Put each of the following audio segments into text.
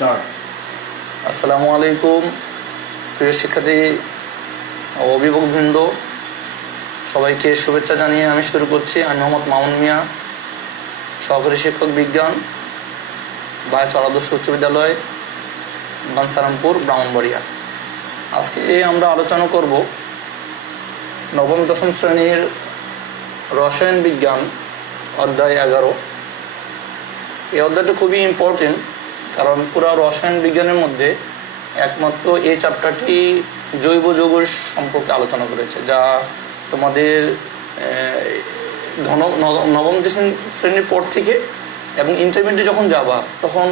Start. আসসালামু আলাইকুম প্রিয় শিক্ষার্থী ও অভিভাবকবৃন্দ, সবাইকে শুভেচ্ছা জানিয়ে আমি শুরু করছি। আমি মোহাম্মদ মামুন মিয়া, সহকারী শিক্ষক বিজ্ঞান, বায়াচর আদর্শ উচ্চ বিদ্যালয়, বানসারামপুর, ব্রাহ্মণবাড়িয়া। আজকে আমরা আলোচনা করব নবম দশম শ্রেণীর রসায়ন বিজ্ঞান অধ্যায় 11। এই অধ্যায়টা খুবই ইম্পর্টেন্ট, কারণ পুরো রসায়ন বিজ্ঞানের মধ্যে একমাত্র এই চ্যাপ্টারটি জৈব যৌগের সম্পর্কে আলোচনা করেছে, যা তোমাদের নবম শ্রেণীর পর থেকে এবং ইন্টারমিডিয়েট যখন যাবা তখন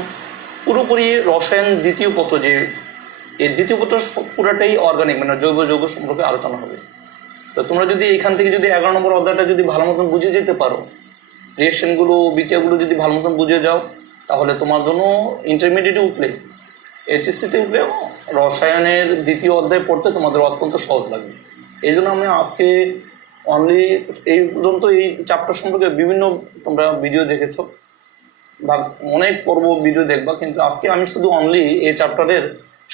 পুরোপুরি রসায়ন দ্বিতীয় পত্র, যে এই দ্বিতীয় পত্র পুরোটাই অর্গানিক মানে জৈব যৌগ সম্পর্কে আলোচনা হবে। তো তোমরা যদি এখান থেকে যদি 11 নম্বর অধ্যায়টা যদি ভালো মতন বুঝে যেতে পারো, রিয়েকশনগুলো বিক্রিয়াগুলো যদি ভালো মতন বুঝে যাও, তাহলে তোমার জন্য ইন্টারমিডিয়েটে উঠলে, এইচএসসিতে উঠলে রসায়নের দ্বিতীয় অধ্যায় পড়তে তোমাদের অত্যন্ত সহজ লাগবে। এই জন্য আমি আজকে অনলি এই পর্যন্ত এই চ্যাপ্টার সম্পর্কে বিভিন্ন তোমরা ভিডিও দেখেছো বা অনেক পর্ব ভিডিও দেখবা, কিন্তু আজকে আমি শুধু অনলি এই চ্যাপ্টারের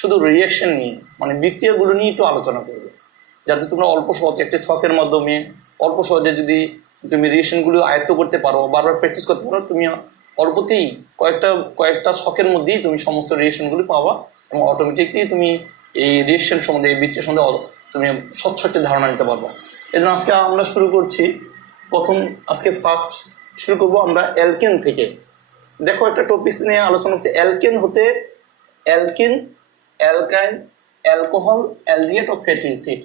শুধু রিয়েকশন নিয়ে মানে বিক্রিয়াগুলো নিয়ে একটু আলোচনা করবে, যাতে তোমরা অল্প সহজে একটা ছকের মাধ্যমে অল্প সহজে যদি তুমি রিয়েকশনগুলো আয়ত্ত করতে পারো, বারবার প্র্যাকটিস করতে পারো, তুমি অল্পতেই কয়েকটা ছকের মধ্যেই তুমি সমস্ত রিয়েকশনগুলি পাবা এবং অটোমেটিকলি তুমি এই রিয়েকশন সম্বন্ধে, এই বিক্রিয়া সম্বন্ধে তুমি স্বচ্ছ একটা ধারণা নিতে পারবা। এই জন্য আজকে আমরা শুরু করছি। আজকে ফার্স্ট শুরু করবো আমরা অ্যালকেন থেকে। দেখো একটা টপিক নিয়ে আলোচনা হচ্ছে অ্যালকেন হতে অ্যালকিন, অ্যালকাইন, অ্যালকোহল, অ্যালডিহাইড ও ফ্যাটি অ্যাসিড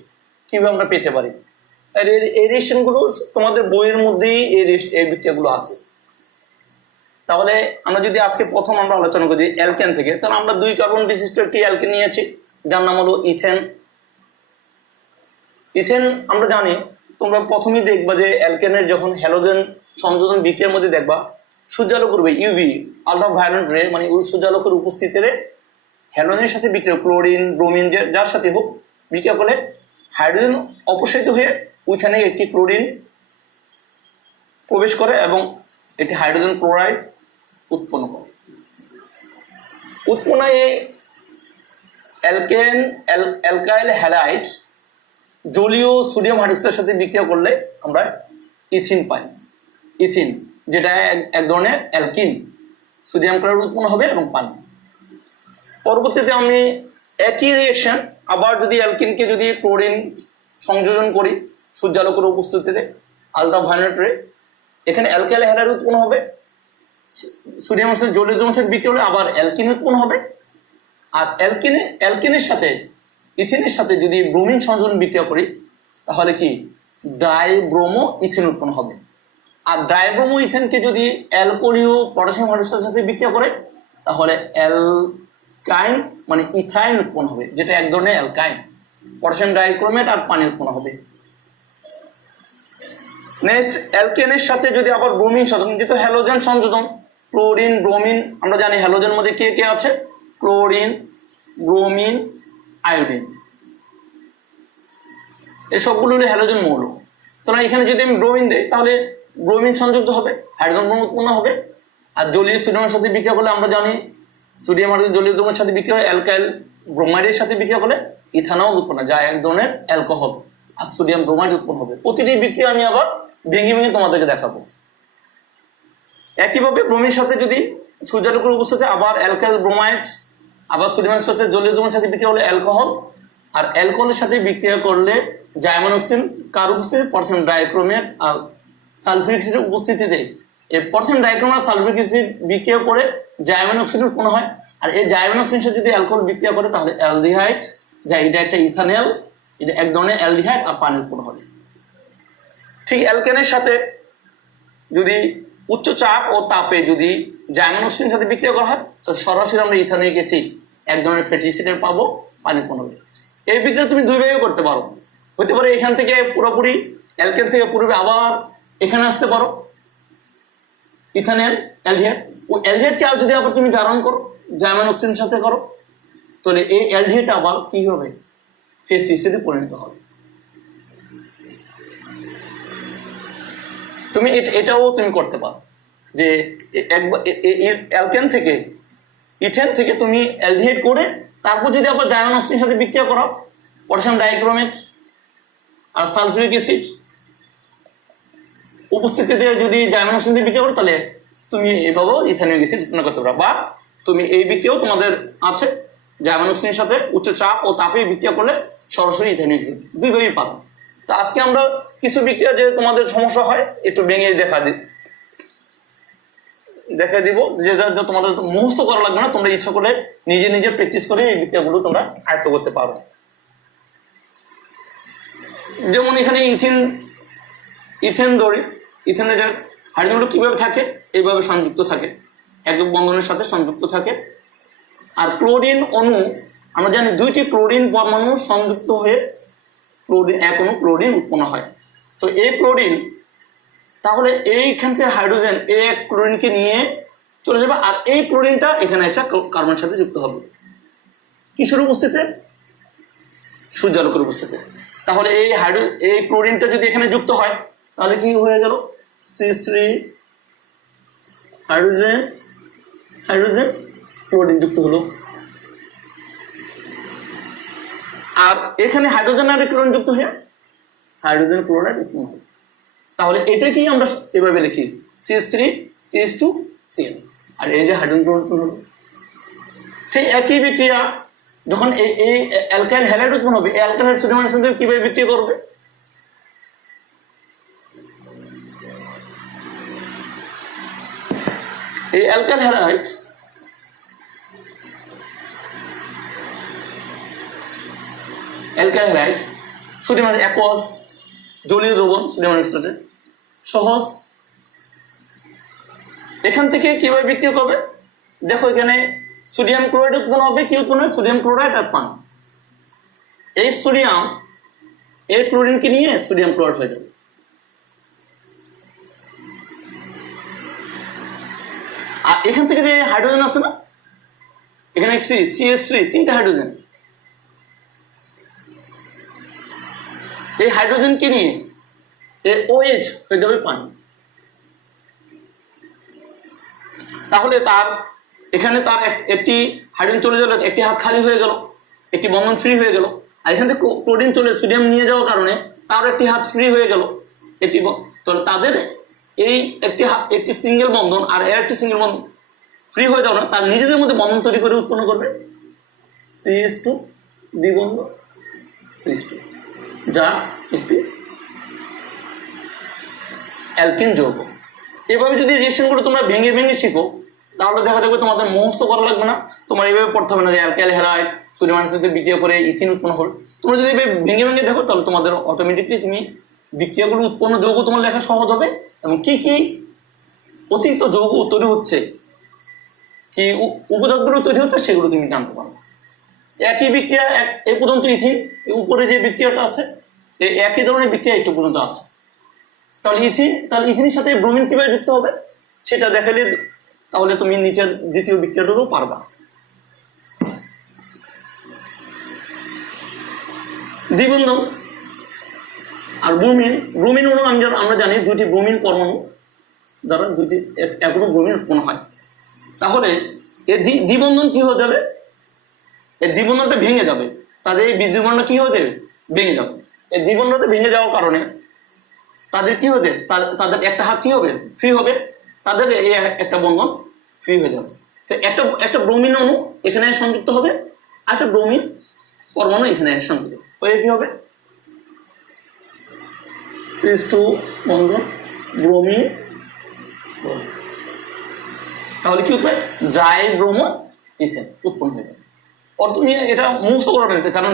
কীভাবে আমরা পেতে পারি। আর এই রিয়েকশনগুলো তোমাদের বইয়ের মধ্যেই এই বিক্রিয়াগুলো আছে। তাহলে আমরা যদি আজকে প্রথম আমরা আলোচনা করি অ্যালকেন থেকে, তাহলে আমরা 2 কার্বন বিশিষ্ট একটি অ্যালকেন নিয়েছি, যার নাম হলো ইথেন। ইথেন আমরা জানি, তোমরা প্রথমেই দেখবা যে অ্যালকেনের যখন হ্যালোজেন সংযোজন বিক্রিয়ার মধ্যে দেখবা সূর্যালোক করবে, ইউভি আলট্রাভায়োলেট রে, মানে সূর্যালোকের উপস্থিতিতে হ্যালোজেনের সাথে বিক্রিয়া, ক্লোরিন, ব্রোমিন যার সাথে হোক বিক্রিয়া করলে হাইড্রোজেন অপসারিত হয়ে ওইখানে একটি ক্লোরিন প্রবেশ করে এবং একটি হাইড্রোজেন ক্লোরাইড উৎপন্ন করে। উৎপন্ন এই অ্যালকাইল হ্যালাইড জলীয় সোডিয়াম হাইড্রোক্সাইডের সাথে বিক্রিয়া করলে আমরা ইথিন পাই। ইথিন যেটা এক ধরনের অ্যালকিন, সোডিয়াম ক্লোরাইড উৎপন্ন হবে এবং পানি। পরবর্তীতে আমি একই রিয়েকশন আবার যদি অ্যালকিনকে যদি ক্লোরিন সংযোজন করি সূর্যালোকের উপস্থিতিতে আলট্রাভায়োলেট রে, এখানে অ্যালকাইল হ্যালাইড উৎপন্ন হবে, সোডিয়াম অক্সাইড জলীয় দ্রবণের সাথে বিক্রিয়া হলে আবার অ্যালকিন উৎপন্ন হবে। আর অ্যালকিনের সাথে ইথেনের সাথে যদি ব্রোমিন সংযোজন বিক্রিয়া করি তাহলে কি ডাইব্রোমো ইথেন উৎপন্ন হবে। আর ডাইব্রোমো ইথেনকে যদি অ্যালকোহলীয় পটাশিয়াম হাইড্রোক্সাইডের সাথে বিক্রিয়া করে তাহলে অ্যালকাইন মানে ইথাইন উৎপন্ন হবে, যেটা এক ধরনের অ্যালকাইন, পটাশিয়াম ডাইক্রোমেট আর পানি উৎপন্ন হবে। নেক্সট অ্যালকেনের সাথে যদি আবার ব্রোমিন সংযোজন, যেহেতু হ্যালোজেন সংযোজন, ক্লোরিন, ব্রোমিন, আমরা জানি হ্যালোজেন মধ্যে কে কে আছে, ক্লোরিন, ব্রোমিন, আয়োডিন, এই সবগুলো হলো হ্যালোজেন মৌল। তাহলে এখানে যদি আমি ব্রোমিন দিই তাহলে ব্রোমিন সংযুক্ত হবে, হাইড্রোজেন বন্ধন উৎপন্ন হবে। আর জলীয় সোডিয়ামের সাথে বিক্রিয়া করলে আমরা জানি সোডিয়াম হাইড্রোজেন জলীয় দ্রবণের সাথে বিক্রিয়া হয়, অ্যালকাইল ব্রোমাইডের সাথে বিক্রিয়া করলে ইথানল উৎপন্ন, যা এক ধরনের অ্যালকোহল, আর সোডিয়াম ব্রোমাইড উৎপন্ন হবে। প্রতিটি বিক্রিয়া আমি আবার ভেঙে ভেঙে তোমাদেরকে দেখাবো। একইভাবে ব্রোমিনের সাথে যদি সূর্যালোকের উপস্থিতিতে আবার অ্যালকাইল ব্রোমাইড, আবার সোডিয়াম সাথে জলীয় দ্রবণের সাথে বিক্রিয়া হলে অ্যালকোহল, আর অ্যালকোহলের সাথে বিক্রিয়া করলে জাইমোনোক্সিন কার উপস্থিতি, পটাশিয়াম ডাইক্রোমেট আর সালফিউরিক অ্যাসিডের উপস্থিতিতে এই পটাশিয়াম ডাইক্রোমেট আর সালফিউরিক অ্যাসিড বিক্রিয়া করে জাইমোনোক্সিন উৎপন্ন হয়। আর এই জাইমোনোক্সিনের সাথে যদি অ্যালকোহল বিক্রিয়া করে তাহলে অ্যালডিহাইড, যা এটা একটা ইথানল, এটা এক ধরনের অ্যালডিহাইড আর পানি উৎপন্ন হবে। ঠিক অ্যালকেনের সাথে যদি উচ্চ চাপ ও তাপে যদি জাইমোনোক্সিনের সাথে বিক্রিয়া করা হয় তো সরাসরি আমরা ইথানিক অ্যাসিড, এক ধরনের ফ্যাটি অ্যাসিডের পাবো, পানি উৎপন্ন হবে। এই বিক্রিয়া তুমি দুইভাবে করতে পারো, হতে পারে এখান থেকে পুরোপুরি অ্যালকেন থেকে পুরোপুরি আবার এখানে আসতে পারো ইথানল অ্যালডিহাইড। ওই অ্যালডিহাইডকে আর যদি আবার তুমি জারণ করো জাইমোনোক্সিনের সাথে করো তাহলে এই অ্যালডিহাইডটা আবার কি হবে, ফ্যাটি অ্যাসিডে পরিণত হবে। তুমি এটাও তুমি করতে পারো যে একবার অ্যালকেন থেকে ইথেন থেকে তুমি অ্যালডিহাইড করে তারপর যদি আবার জার্মান অক্সিজেনের সাথে বিক্রিয়া করো, পটাশিয়াম ডাইক্রোমেট আর সালফিউরিক অ্যাসিড উপস্থিতিতে যদি জার্মান অক্সিজেন দিয়ে বিক্রিয়া করো, তাহলে তুমি এভাবেও ইথানোয়িক অ্যাসিড উৎপন্ন করতে পারো। বা তুমি এই বিক্রিয়াও তোমাদের আছে, জার্মান অক্সিজেনের সাথে উচ্চ চাপ ও তাপে বিক্রিয়া করলে সরাসরি ইথানোয়িক অ্যাসিড, দুইভাবেই পারো। তো আজকে আমরা কিছু বিক্রিয়া যে তোমাদের সমস্যা হয় একটু ভেঙে দেখা দিব, যে তোমাদের মুখস্থ করা লাগবে না, তোমরা ইচ্ছা করলে নিজে নিজে প্র্যাকটিস করে এই বিক্রিয়াগুলো তোমরা আয়ত্ত করতে পারো। যেমন এখানে ইথেন ধরি, ইথেনের হাইড্রোজেনগুলো কিভাবে থাকে, এইভাবে সংযুক্ত থাকে, একক বন্ধনের সাথে সংযুক্ত থাকে। আর ক্লোরিন অণু আমরা জানি দুইটি ক্লোরিন পরমাণু সংযুক্ত হয়ে এক অণু ক্লোরিন উৎপন্ন হয়। তো এই ক্লোরিন তাহলে এইখানকার হাইড্রোজেন এই এক ক্লোরিনকে নিয়ে চলে যাবে, আর এই ক্লোরিনটা এখানে এসে কার্বনের সাথে যুক্ত হবে কিসের উপস্থিতিতে? সূর্যালোকের উপস্থিতিতে। তাহলে এই ক্লোরিনটা যদি এখানে যুক্ত হয় তাহলে কি হয়ে গেল? CH3 হাইড্রোজেন ক্লোরিন যুক্ত হলো। আর এখানে হাইড্রোজেন আর ক্লোরিন যুক্ত হয়ে হাইড্রোজেন ক্লোরাইড উৎপন্ন হবে। তাহলে এটাকেই আমরা এভাবে লিখি CH3 CH2 Cl, আর এই যে হাইড্রোজেন ক্লোরাইড উৎপন্ন হলো। ঠিক একই বিক্রিয়া যখন এই অ্যালকাইল হ্যালাইড উৎপন্ন হবে, এই অ্যালকাইল হ্যালাইড সোডিয়াম সাথে কিভাবে বিক্রিয়া করবে? এই অ্যালকাইল হ্যালাইড সোডিয়াম অ্যাকোয়াস জলীয় দ্রবণ, সোডিয়াম হাইড্রোক্সাইড সহজ। এখান থেকে কিভাবে বিক্রিয়া করবে? দেখো এখানে সোডিয়াম ক্লোরাইড উৎপন্ন হবে, কি উৎপন্ন হবে? সোডিয়াম ক্লোরাইড আর পানি। এই সোডিয়াম এই ক্লোরিনকে নিয়ে সোডিয়াম ক্লোরাইড হয়ে যাবে। আর এখান থেকে যে হাইড্রোজেন আছে না, এখানে CH3 তিনটা হাইড্রোজেন, এই হাইড্রোজেনকে নিয়ে OH হয়ে যাবে পানি। তাহলে এখানে তার একটি হাইড্রোজেন চলে গেল, একটি হাত খালি হয়ে গেল, একটি বন্ধন ফ্রি হয়ে গেল। আর এখান থেকে ক্লোরিন চলে সোডিয়াম নিয়ে যাওয়ার কারণে তার একটি হাত ফ্রি হয়ে গেল। তাহলে তাদের এই একটি সিঙ্গেল বন্ধন আর একটি সিঙ্গেল বন্ধন ফ্রি হয়ে যাওয়ার তার নিজেদের মধ্যে বন্ধন তৈরি করে উৎপন্ন করবে CH2 দ্বিবন্ধ CH2, যা একটি অ্যালকিন যৌগ। এভাবে যদি রিয়েকশনগুলো তোমরা ভেঙে ভেঙে শিখো তাহলে দেখা যাবে তোমাদের মুখস্থ করা লাগবে না, তোমার এইভাবে পড়তে হবে না যে অ্যালকাইল হ্যালাইড সোডিয়াম সাথে বিক্রিয়া করে ইথিন উৎপন্ন হবে। তোমরা যদি ভেঙে ভেঙে দেখো তাহলে তোমাদের অটোমেটিকলি তুমি বিক্রিয়াগুলো উৎপন্ন যৌগ তোমার লেখা সহজ হবে, এবং কি কি অতিরিক্ত যৌগ তৈরি হচ্ছে, কি উপজাতগুলো তৈরি হচ্ছে সেগুলো তুমি জানতে পারবে। একই বিক্রিয়া এই পর্যন্ত ইথিন, উপরে যে বিক্রিয়াটা আছে এই একই ধরনের বিক্রিয়া একটু পর্যন্ত আছে। তাহলে ইথিনের সাথে ব্রোমিন কিভাবে যুক্ত হবে সেটা দেখালে তাহলে তুমি নিচের দ্বিতীয় বিক্রিয়াটাও পারবা। দ্বিবন্ধন আর ব্রোমিন হলো আমরা জানি দুইটি ব্রোমিন পরমাণু দ্বারা দুইটি এখনো ব্রোমিন উৎপন্ন হয়। তাহলে এই দ্বিবন্ধন কি হয়ে যাবে? এই দ্বিবন্ধনটা ভেঙে যাবে, তাদের এই দ্বিবন্ধনটা কি হয়ে যাবে? ভেঙে যাবে। এই দ্বিবন্ধনটা ভেঙে যাওয়ার কারণে তাদের কি হয়েছে? তাদের একটা হাত কি হবে? ফ্রি হবে, তাদের এই একটা বন্ধন ফ্রি হয়ে যাবে। তো একটা ব্রোমিন অণু এখানে সংযুক্ত হবে, আর একটা ব্রোমিন পরমাণু এখানে সংযুক্ত হয়ে কি হবে? CH2 বন্ধন ব্রোমিন, তাহলে কি উৎপন্ন? ড্রাই ব্রোমো ইথেন উৎপন্ন হয়ে যাবে। তুমি এটা মুখস্থ করা নিতে, কারণ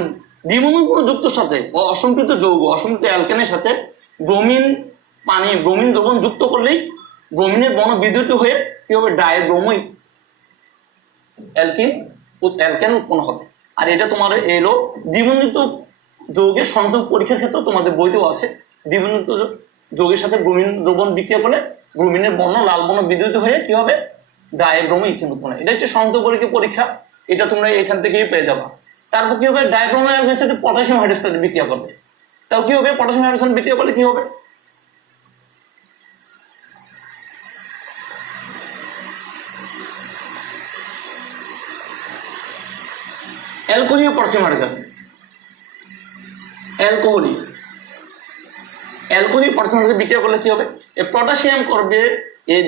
দ্বিবন্ধন কোনো যুক্তর সাথে অসম্পৃক্ত যৌগ অসম্পৃক্ত অ্যালকেনের সাথে ব্রোমিন দ্রবণ যুক্ত করলেই ব্রোমিনের বর্ণ বিদ্যুৎ হয়ে কি হবে? ডাই ব্রোমো অ্যালকেন উৎপন্ন হবে। আর এটা তোমার এলো দ্বিবন্ধিত যৌগের সংযোগ পরীক্ষার ক্ষেত্রে তোমাদের বইতেও আছে। দ্বিবন্ধিত যৌগের সাথে ব্রোমিন দ্রবণ বিক্রিয়া করলে ব্রোমিনের বর্ণ লাল বর্ণ বিদ্যুৎ হয়ে কি হবে? ডাই ব্রোমো ইথেন উৎপন্ন। এটা হচ্ছে সংযোগ পরীক্ষা, এটা তোমরা এখান থেকেই পেয়ে যাবা। তারপর কি হবে? ডাই ব্রোমো অ্যালকেনের সাথে পটাশিয়াম হাইড্রোক্সাইড বিক্রিয়া করবে। তাও কি হবে? পটাশিয়াম হাইড্রোক্সাইড বিক্রিয়া করলে কি হবে? অ্যালকোহলীয় পটাশিয়াম হাইড্রোজেন, অ্যালকোহলীয় পটাশিয়াম হাইড্রোজেন বিক্রিয়া করলে কি হবে, এই পটাশিয়াম করবে এই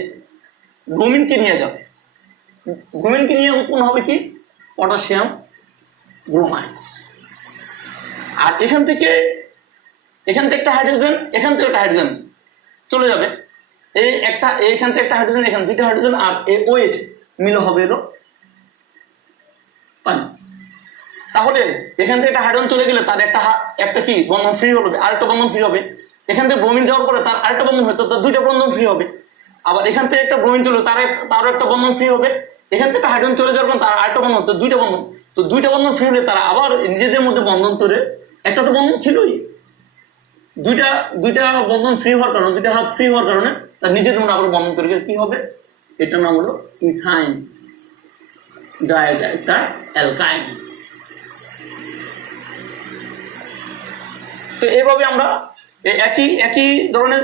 ব্রোমিনকে নিয়ে যাবে, ব্রোমিনকে নিয়ে উৎপন্ন হবে কি পটাশিয়াম ব্রোমাইড। আর এখান থেকে একটা হাইড্রোজেন, এখান থেকে একটা হাইড্রোজেন চলে যাবে, এখান থেকে একটা হাইড্রোজেন, এখানে দুইটা হাইড্রোজেন, আর OH মিলে হবে এলো পানি। তাহলে এখান থেকে একটা হাইড্রোজেন চলে গেলে তার একটা কি বন্ধন ফ্রি হবে, আরেকটা বন্ধন ফ্রি হবে। এখান থেকে ব্রোমিন যাওয়ার পরে তার আরেকটা বন্ধন হয়, তার দুইটা বন্ধন ফ্রি হবে। আবার এখান থেকে একটা ব্রোমিন চলে তারও একটা বন্ধন ফ্রি হবে। এখান থেকে হাইড্রোজেন চলে যাওয়ার পর তার আরেকটা বন্ধন, তো দুইটা বন্ধন, তো দুইটা বন্ধন ফ্রি হলে তারা আবার নিজেদের মধ্যে বন্ধন তৈরি, একটা তো বন্ধন ছিলই, দুইটা বন্ধন ফ্রি হওয়ার কারণে, দুইটা হাত ফ্রি হওয়ার কারণে তার নিজেদের মধ্যে আবার বন্ধন তৈরি কি হবে, এটার নাম হলো ইথাইন, যা একটা অ্যালকাইন। তো এইভাবে আমরা একই ধরনের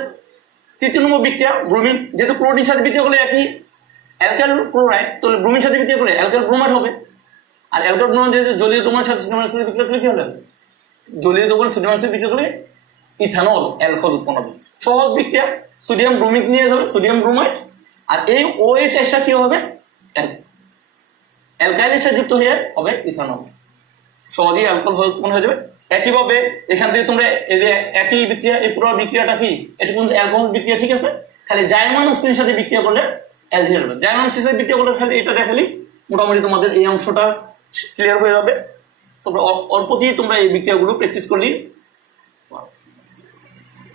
তৃতীয় নম্বর বিক্রিয়া ব্রোমিন, যেহেতু ক্লোরিনের সাথে বিক্রিয়া করলে একই অ্যালকাইল ক্লোরাইড, তাহলে ব্রোমিনের সাথে বিক্রিয়া করলে অ্যালকাইল ব্রোমাইড হবে। আর অ্যালকাইল ব্রোমাইড যেহেতু জলীয় দ্রবণের সাথে সোডিয়ামের সাথে বিক্রিয়া করলে কি হবে, জলীয় দ্রবণ সোডিয়ামের সাথে বিক্রিয়া করলে ইথানল অ্যালকোহল উৎপন্ন হবে। সহজ বিক্রিয়া, সোডিয়াম ব্রোমিক নিয়ে যাবে সোডিয়াম ব্রোমাইড, আর এই OH এর সাথে কি হবে অ্যালকাইলের সাথে যুক্ত হয়ে হবে ইথানল, সহজেই অ্যালকোহল উৎপন্ন হয়ে যাবে। একইভাবে এখান থেকে তোমরা এই যে একই বিক্রিয়া, এই পুরো বিক্রিয়াটা কি, এটা কিন্তু অ্যালকোহল বিক্রিয়া, ঠিক আছে, খালি জাইমান অক্সিজেনের সাথে বিক্রিয়া করলে অ্যালডিহাইড হবে। জাইমান অক্সিজেনের সাথে বিক্রিয়া করলে খালি এটা দেখালি মোটামুটি তোমাদের এই অংশটা ক্লিয়ার হয়ে যাবে। তোমরা অল্প দিয়ে তোমরা এই বিক্রিয়াগুলো প্র্যাকটিস করলি।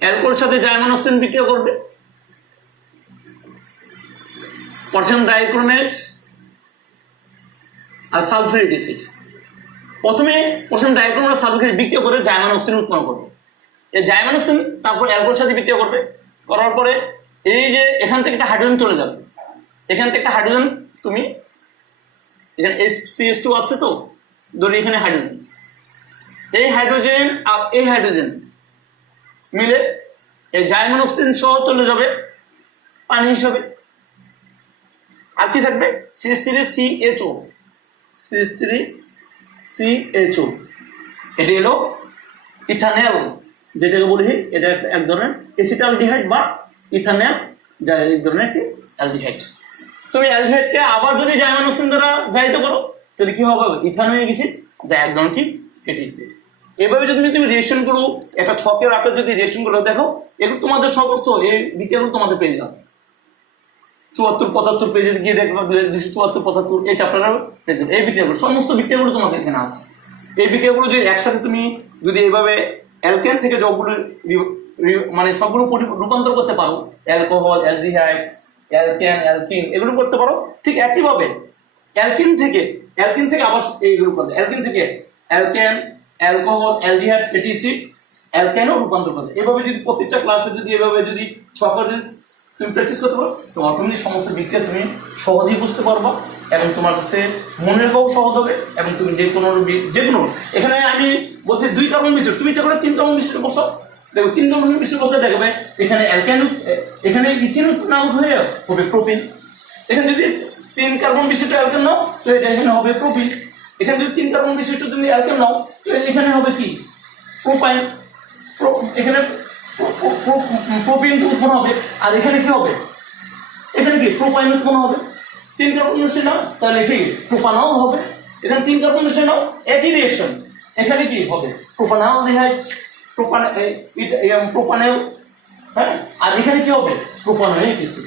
অ্যালকোহলের সাথে জাইমান অক্সিজেন বিক্রিয়া করবে, পটাশিয়াম ডাইক্রোমেট আর সালফিউরিক অ্যাসিড। প্রথমে পটাশিয়াম ডাইক্রোমেট আর সালফিউরিক অ্যাসিড বিক্রিয়া করে জাইমান অক্সিজেন উৎপন্ন করবে। এই জাইমান অক্সিজেন তারপর অ্যালকোহলের সাথে বিক্রিয়া করবে, করার পরে এই যে এখান থেকে একটা হাইড্রোজেন চলে যাবে, এখান থেকে একটা হাইড্রোজেন তুমি এখানে CH2 আছে, তো ধরি এখানে হাইড্রোজেন, এই হাইড্রোজেন আর এই হাইড্রোজেন মিলে এই জাইমান অক্সিজেন সহ চলে যাবে পানি হিসাবে। আর কি থাকবে CH3CHO, CH3CHO, এটি হলো ইথানল, যেটাকে বলি এটা এক ধরনের এসিটালডিহাইড বা ইথানল, যা এক ধরনের একটি অ্যালডিহাইড। তুমি অ্যালডিহাইডকে আবার যদি জাইমান অক্সিজেন দ্বারা জাহিত করো তাহলে কি হবে, ইথানোয়িক অ্যাসিড, যা এক ধরনের কি ফ্যাটি অ্যাসিড। এভাবে যদি তুমি রিয়েকশন করো, একটা ছকের আকারে যদি রিয়েকশন করো, দেখো এগুলো তোমাদের সমস্ত এই বিক্রিয়াগুলো তোমাদের পেজে আছে, 74-75 পেজে গিয়ে দেখবা, 274-75 এই চ্যাপ্টারের পেজে এই বিক্রিয়াগুলো, সমস্ত বিক্রিয়াগুলো তোমাদের এখানে আছে। এই বিক্রিয়াগুলো যদি একসাথে তুমি যদি এইভাবে অ্যালকেন থেকে যতগুলো মানে সবগুলো রূপান্তর করতে পারো, অ্যালকোহল, অ্যালডিহাইড, অ্যালকেন, অ্যালকিন, এগুলো করতে পারো। ঠিক একইভাবে অ্যালকিন থেকে আবার এইগুলো করতে, অ্যালকিন থেকে alkane, alcohol, aldehyde, fatty acid, অ্যালকেনও রূপান্তর করতে। এভাবে যদি প্রত্যেকটা ক্লাসে যদি এভাবে যদি ছকে যদি তুমি প্র্যাকটিস করতে পারো, তো অটোমেটিক সমস্ত বিক্রিয়া তুমি সহজেই বুঝতে পারবা এবং তোমার কাছে মনে রাখাও সহজ হবে। এবং তুমি যে কোনো এখানে আমি বলছি 2 কার্বন বিশিষ্ট, তুমি ইচ্ছা করে 3 কার্বন বিশিষ্ট বসো, দেখো 3 কার্বন বিশিষ্ট বসে দেখবে এখানে অ্যালকাইন, এখানে ইথিন নাও হয়ে হবে প্রোপিন। এখানে যদি 3 কার্বন বিশিষ্ট অ্যালকেন নাও তো এটা এখানে হবে প্রোপিন। এখানে যদি 3 কার্বন বিশিষ্ট তুমি অ্যালকেন নাও তো এখানে হবে কি প্রোপাইন। এখানে প্রোপিন উৎপন্ন হবে, আর এখানে কি হবে, এখানে কি প্রোপাইন উৎপন্ন হবে। 3 কার্বন মিশ্রণ নাও তাহলে কি প্রোপানল হবে। এখানে 3 কার্বন মিশ্রণ নাও, একই রিঅ্যাকশন, এখানে কি হবে প্রোপানলডিহাইড, প্রোপানেল, হ্যাঁ, আর এখানে কি হবে প্রোপানোয়িক অ্যাসিড।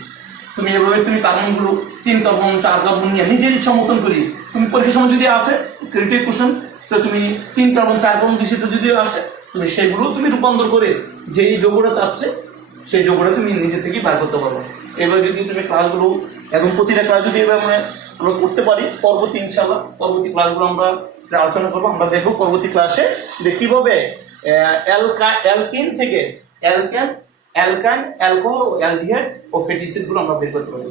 তুমি এভাবে তুমি কার্বনগুলো 3 কার্বন 4 কার্বন নিয়ে নিজের ইচ্ছা মতন করি, তুমি পরীক্ষার সময় যদি আসে ক্রিটিক কোশ্চেন, তো তুমি 3 কার্বন 4 কার্বন বিশিষ্ট যদি আসে, তুমি সেগুলো তুমি রূপান্তর করে যেই যৌগটা চাচ্ছে সেই যৌগটা তুমি নিজে থেকেই বার করতে পারবে। এবার যদি তুমি ক্লাসগুলো এবং প্রতিটা ক্লাস যদি এভাবে আমরা করতে পারি, ইনশাআল্লাহ পরবর্তী ক্লাসগুলো আমরা আলোচনা করবো। আমরা দেখবো পরবর্তী ক্লাসে যে কিভাবে অ্যালকিন থেকে অ্যালকাইন, অ্যালকোহল, অ্যালডিহাইড ও ফ্যাটি অ্যাসিডগুলো আমরা বের করতে পারি।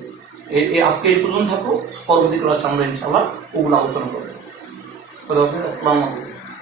আজকে এই পর্যন্ত থাকবো, পরবর্তী ক্লাসে আমরা ইনশাআল্লাহ ওগুলো আলোচনা করবো। আসসালামু আলাইকুম।